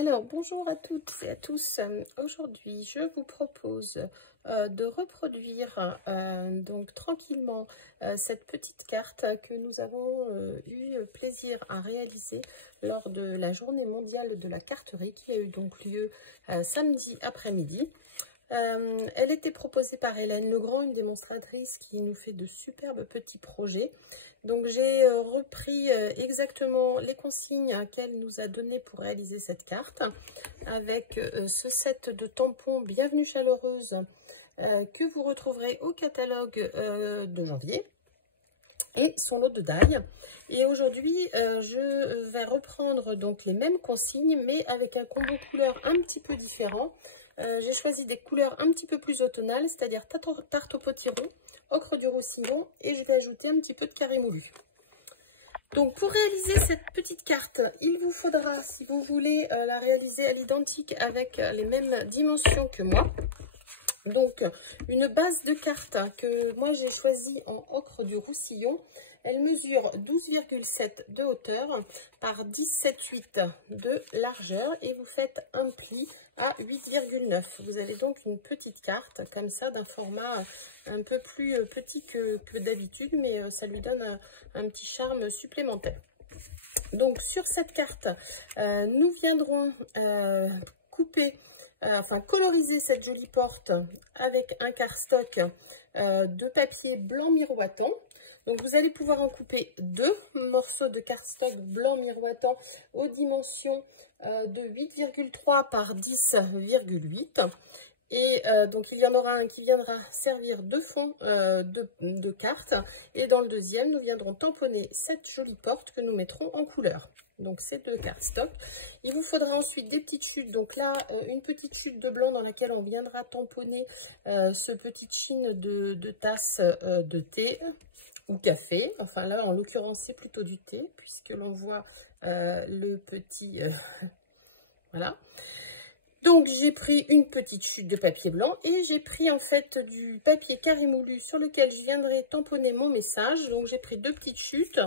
Alors, bonjour à toutes et à tous. Aujourd'hui, je vous propose de reproduire donc tranquillement cette petite carte que nous avons eu plaisir à réaliser lors de la journée mondiale de la carterie qui a eu donc lieu samedi après-midi. Elle était proposée par Hélène Legrand, une démonstratrice qui nous fait de superbes petits projets. Donc j'ai repris exactement les consignes qu'elle nous a données pour réaliser cette carte avec ce set de tampons Bienvenue Chaleureuse que vous retrouverez au catalogue de janvier et son lot de die. Et aujourd'hui, je vais reprendre donc les mêmes consignes mais avec un combo couleur un petit peu différent. J'ai choisi des couleurs un petit peu plus automnales, c'est-à-dire tarte au potiron, ocre du roussillon et je vais ajouter un petit peu de carré moulu. Donc pour réaliser cette petite carte, il vous faudra, si vous voulez la réaliser à l'identique avec les mêmes dimensions que moi, donc une base de carte que moi j'ai choisie en ocre du roussillon. Elle mesure 12,7 de hauteur par 17,8 de largeur et vous faites un pli à 8,9. Vous avez donc une petite carte comme ça d'un format un peu plus petit que d'habitude, mais ça lui donne un petit charme supplémentaire. Donc sur cette carte, nous viendrons coloriser cette jolie porte avec un cardstock de papier blanc miroitant. Donc vous allez pouvoir en couper deux morceaux de cardstock blanc miroitant aux dimensions de 8,3 par 10,8. Et donc il y en aura un qui viendra servir de fond de carte. Et dans le deuxième, nous viendrons tamponner cette jolie porte que nous mettrons en couleur. Donc c'est de cardstock. Il vous faudra ensuite des petites chutes. Donc là, une petite chute de blanc dans laquelle on viendra tamponner ce petit chin de tasse de thé ou café. Enfin là, en l'occurrence, c'est plutôt du thé puisque l'on voit le petit... voilà. Donc j'ai pris une petite chute de papier blanc et j'ai pris en fait du papier carré moulu sur lequel je viendrai tamponner mon message. Donc j'ai pris deux petites chutes.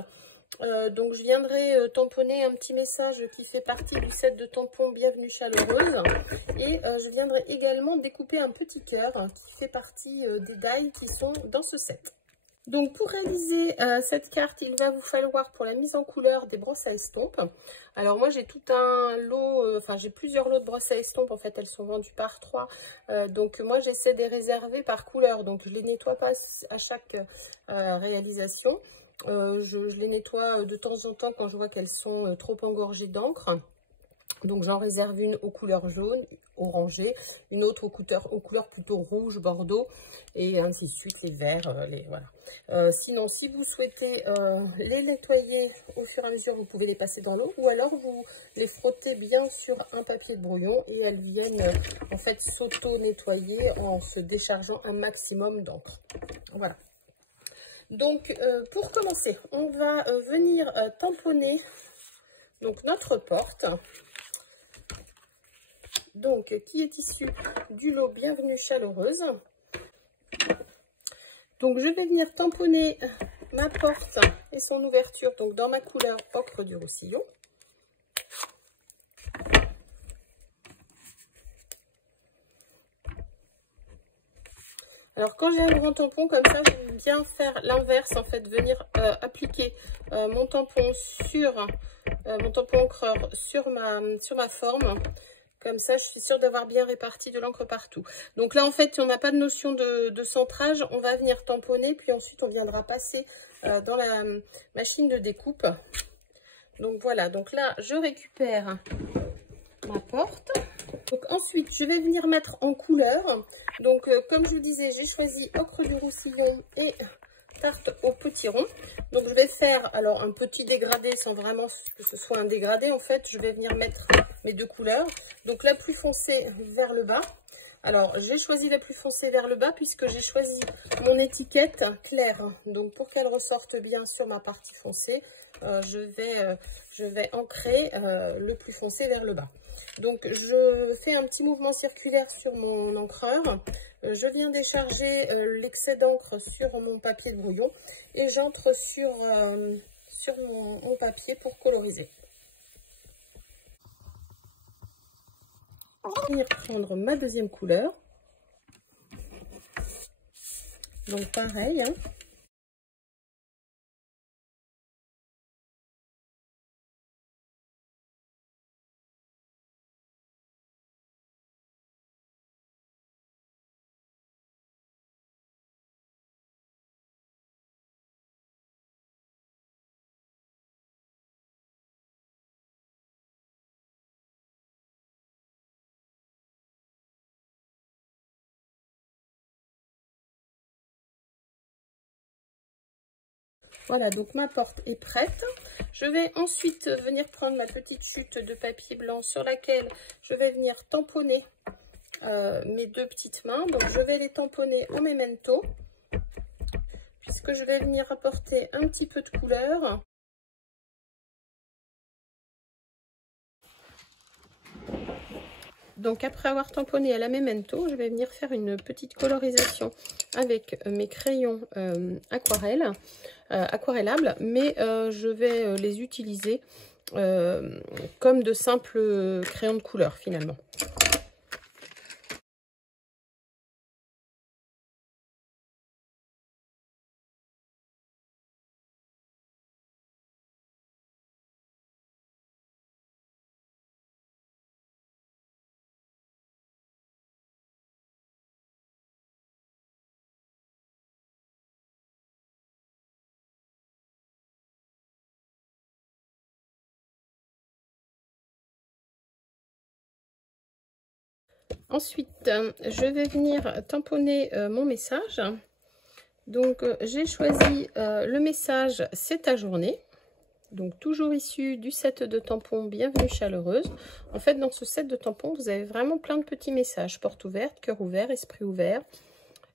Donc je viendrai tamponner un petit message qui fait partie du set de tampons Bienvenue Chaleureuse. Et je viendrai également découper un petit cœur qui fait partie des die qui sont dans ce set. Donc pour réaliser cette carte, il va vous falloir pour la mise en couleur des brosses à estompe. Alors moi j'ai tout un lot, j'ai plusieurs lots de brosses à estompe, en fait elles sont vendues par 3. Donc moi j'essaie de les réserver par couleur, donc je les nettoie pas à chaque réalisation. Je les nettoie de temps en temps quand je vois qu'elles sont trop engorgées d'encre. Donc j'en réserve une aux couleurs jaune, orangé, une autre aux couleurs plutôt rouge, bordeaux, et ainsi de suite, les verts, voilà. Sinon, si vous souhaitez les nettoyer au fur et à mesure, vous pouvez les passer dans l'eau, ou alors vous les frottez bien sur un papier de brouillon, et elles viennent en fait s'auto-nettoyer en se déchargeant un maximum d'encre. Voilà. Donc pour commencer, on va venir tamponner donc notre porte. Donc, qui est issu du lot Bienvenue Chaleureuse. Donc, je vais venir tamponner ma porte et son ouverture donc dans ma couleur ocre du roussillon. Alors, quand j'ai un grand tampon comme ça, je vais bien faire l'inverse, en fait, venir appliquer mon tampon encreur sur ma forme. Comme ça, je suis sûre d'avoir bien réparti de l'encre partout. Donc là, en fait, on n'a pas de notion de centrage. On va venir tamponner, puis ensuite, on viendra passer dans la machine de découpe. Donc voilà, donc là, je récupère ma porte. Donc ensuite, je vais venir mettre en couleur. Donc, comme je vous disais, j'ai choisi ocre du roussillon et tarte au potiron. Donc je vais faire alors un petit dégradé sans vraiment que ce soit un dégradé. En fait, je vais venir mettre mes deux couleurs. Donc la plus foncée vers le bas. Alors j'ai choisi la plus foncée vers le bas puisque j'ai choisi mon étiquette claire. Donc pour qu'elle ressorte bien sur ma partie foncée, je vais ancrer le plus foncé vers le bas. Donc je fais un petit mouvement circulaire sur mon encreur. Je viens décharger l'excès d'encre sur mon papier de brouillon et j'entre sur mon papier pour coloriser. Je vais venir prendre ma deuxième couleur. Donc pareil, hein. Voilà, donc ma porte est prête. Je vais ensuite venir prendre ma petite chute de papier blanc sur laquelle je vais venir tamponner mes deux petites mains. Donc je vais les tamponner en memento, puisque je vais venir apporter un petit peu de couleur. Donc après avoir tamponné à la memento, je vais venir faire une petite colorisation avec mes crayons aquarellables, mais je vais les utiliser comme de simples crayons de couleur finalement. Ensuite, je vais venir tamponner mon message. Donc, j'ai choisi le message « C'est ta journée ». Donc, toujours issu du set de tampons Bienvenue Chaleureuse. En fait, dans ce set de tampons, vous avez vraiment plein de petits messages. Porte ouverte, cœur ouvert, esprit ouvert.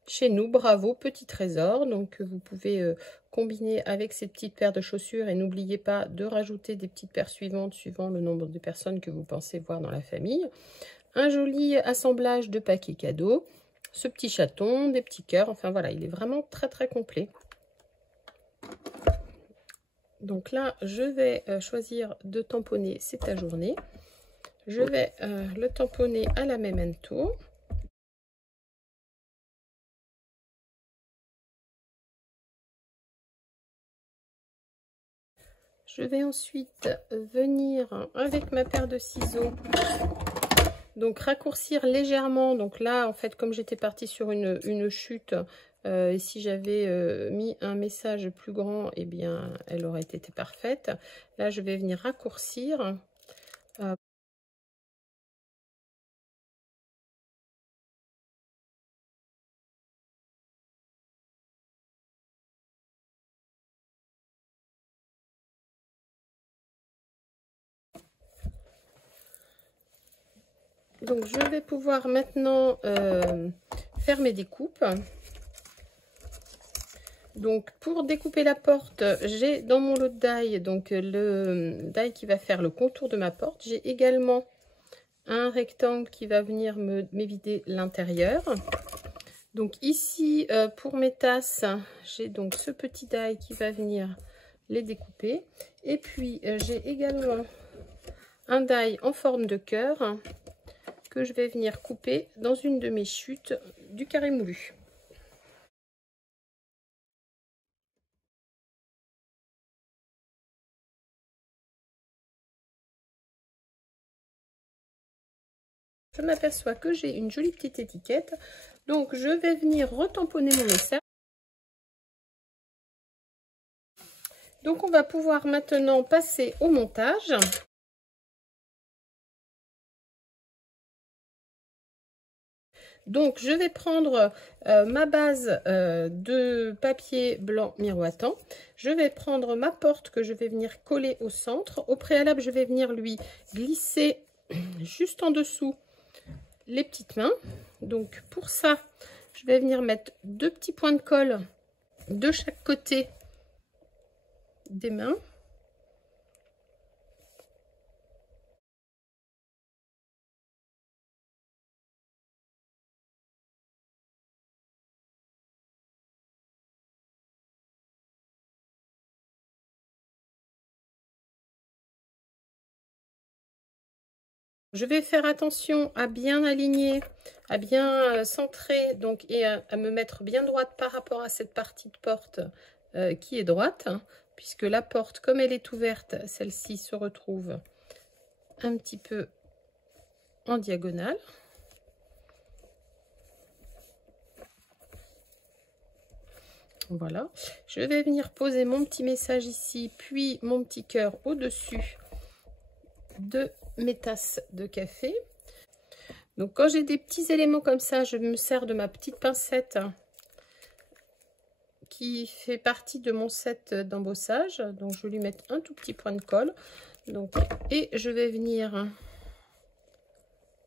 Chez nous, bravo, petit trésor. Donc, vous pouvez combiner avec ces petites paires de chaussures. Et n'oubliez pas de rajouter des petites paires suivantes suivant le nombre de personnes que vous pensez voir dans la famille. Un joli assemblage de paquets cadeaux, ce petit chaton, des petits cœurs, enfin voilà, il est vraiment très très complet. Donc là, je vais choisir de tamponner C'est ta journée. Je vais le tamponner à la memento. Je vais ensuite venir avec ma paire de ciseaux. Donc raccourcir légèrement, donc là en fait comme j'étais partie sur une chute, et si j'avais mis un message plus grand, eh bien elle aurait été parfaite. Là je vais venir raccourcir. Donc je vais pouvoir maintenant faire mes découpes. Donc pour découper la porte, j'ai dans mon lot de die donc le die qui va faire le contour de ma porte. J'ai également un rectangle qui va venir m'éviter l'intérieur. Donc ici pour mes tasses, j'ai donc ce petit die qui va venir les découper. Et puis j'ai également un die en forme de cœur que je vais venir couper dans une de mes chutes du carré moulu. Je m'aperçois que j'ai une jolie petite étiquette, donc je vais venir retamponner mon message. Donc on va pouvoir maintenant passer au montage. Donc je vais prendre ma base de papier blanc miroitant. Je vais prendre ma porte que je vais venir coller au centre. Au préalable, je vais venir lui glisser juste en dessous les petites mains. Donc pour ça, je vais venir mettre deux petits points de colle de chaque côté des mains. Je vais faire attention à bien aligner, à bien centrer, donc, et à me mettre bien droite par rapport à cette partie de porte qui est droite, hein, puisque la porte, comme elle est ouverte, celle-ci se retrouve un petit peu en diagonale. Voilà, je vais venir poser mon petit message ici, puis mon petit cœur au-dessus de mes tasses de café. Donc quand j'ai des petits éléments comme ça, je me sers de ma petite pincette qui fait partie de mon set d'embossage. Donc je vais lui mettre un tout petit point de colle. Donc, et je vais venir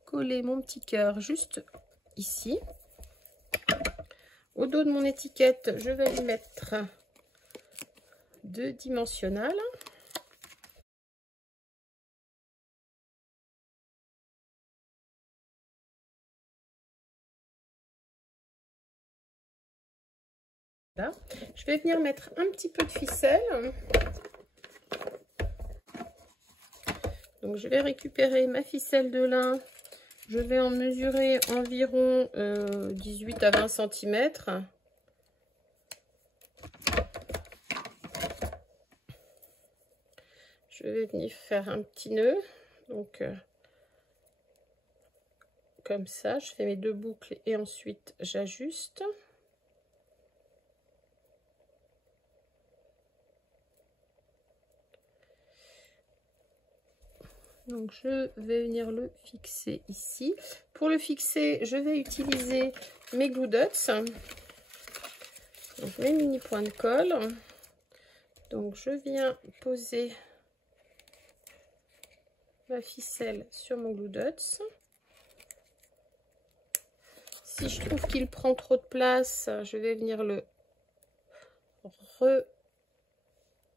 coller mon petit cœur juste ici. Au dos de mon étiquette, je vais lui mettre 2 dimensionnels. Voilà. Je vais venir mettre un petit peu de ficelle. Donc je vais récupérer ma ficelle de lin. Je vais en mesurer environ 18 à 20 cm. Je vais venir faire un petit nœud. Donc comme ça, je fais mes 2 boucles et ensuite j'ajuste. Donc je vais venir le fixer ici. Pour le fixer, je vais utiliser mes Glue Dots. Donc mes mini points de colle. Donc je viens poser ma ficelle sur mon Glue Dots. Si je trouve qu'il prend trop de place, je vais venir le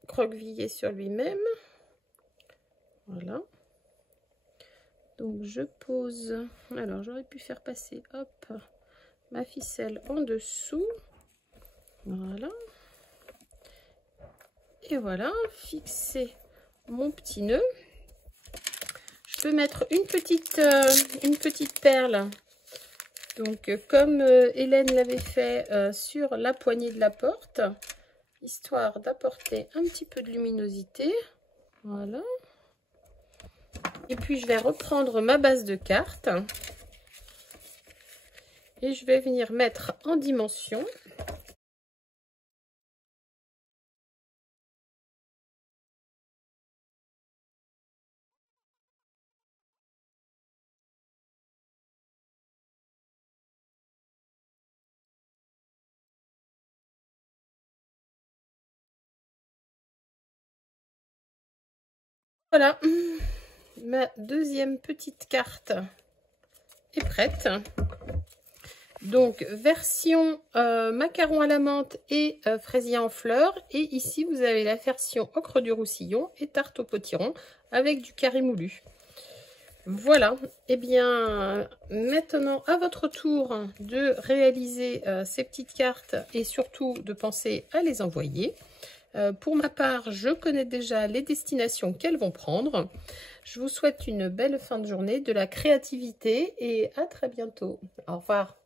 recroqueviller sur lui-même. Voilà. Donc je pose, alors j'aurais pu faire passer, hop, ma ficelle en dessous, voilà, et voilà, fixer mon petit nœud. Je peux mettre une petite perle, donc comme Hélène l'avait fait sur la poignée de la porte, histoire d'apporter un petit peu de luminosité, voilà. Et puis je vais reprendre ma base de cartes et je vais venir mettre en dimension. Voilà, ma deuxième petite carte est prête. Donc version macaron à la menthe et fraisier en fleurs, et ici vous avez la version ocre du Roussillon et tarte au potiron avec du carré moulu. Voilà, et bien maintenant à votre tour de réaliser ces petites cartes et surtout de penser à les envoyer. Pour ma part, je connais déjà les destinations qu'elles vont prendre. Je vous souhaite une belle fin de journée, de la créativité et à très bientôt. Au revoir.